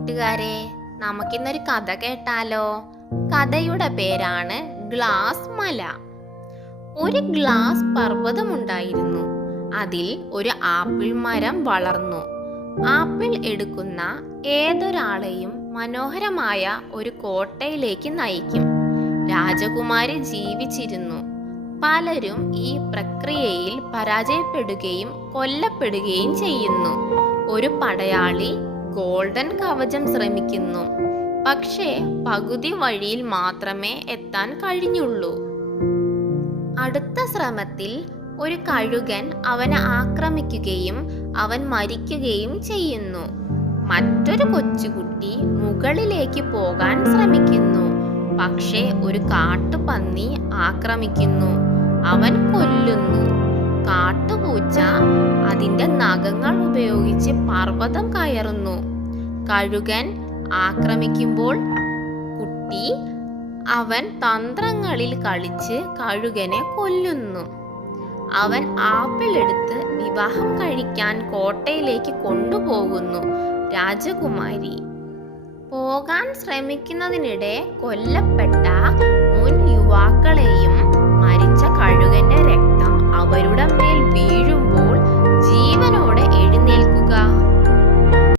കൂട്ടുകാരെ, നമുക്കിന്നൊരു കഥ കേട്ടാലോ? കഥയുടെ പേരാണ് ഗ്ലാസ് മല. ഒരു ഗ്ലാസ് പർവ്വതമുണ്ടായിരുന്നു. അതിൽ ഒരു ആപ്പിൾ മരം വളർന്നു. ആപ്പിൾ എടുക്കുന്ന ഏതൊരാളെയും മനോഹരമായ ഒരു കോട്ടയിലേക്ക് നയിക്കും. രാജകുമാരി ജീവിച്ചിരുന്നു. പലരും ഈ പ്രക്രിയയിൽ പരാജയപ്പെടുകയും കൊല്ലപ്പെടുകയും ചെയ്യുന്നു. ഒരു പടയാളി ഗോൾഡൻ കവചം ശ്രമിക്കുന്നു. പക്ഷേ പകുതി വഴിയിൽ മാത്രമേ എത്താൻ കഴിഞ്ഞുള്ളൂ. അടുത്ത ശ്രമത്തിൽ ഒരു കഴുകൻ അവനെ ആക്രമിക്കുകയും അവൻ മരിക്കുകയും ചെയ്യുന്നു. മറ്റൊരു കൊച്ചുകുട്ടി മുകളിലേക്ക് പോകാൻ ശ്രമിക്കുന്നു. പക്ഷേ ഒരു കാട്ടുപന്നി ആക്രമിക്കുന്നു. അവൻ കൊല്ലുന്നു. കാട്ടുപൂച്ച അതിന്റെ നഖങ്ങൾ ഉപയോഗിച്ച് പർവ്വതം കയറുന്നു. കഴുകൻ ആക്രമിക്കുമ്പോൾ കുട്ടി അവൻ തന്ത്രങ്ങളിൽ കളിച്ച് കഴുകനെ കൊല്ലുന്നു. അവൻ ആപ്പിൾ എടുത്ത് വിവാഹം കഴിക്കാൻ കോട്ടയിലേക്ക് കൊണ്ടുപോകുന്നു. രാജകുമാരി പോകാൻ ശ്രമിക്കുന്നതിനിടെ കൊല്ലപ്പെട്ട മുൻ യുവാക്കളെയും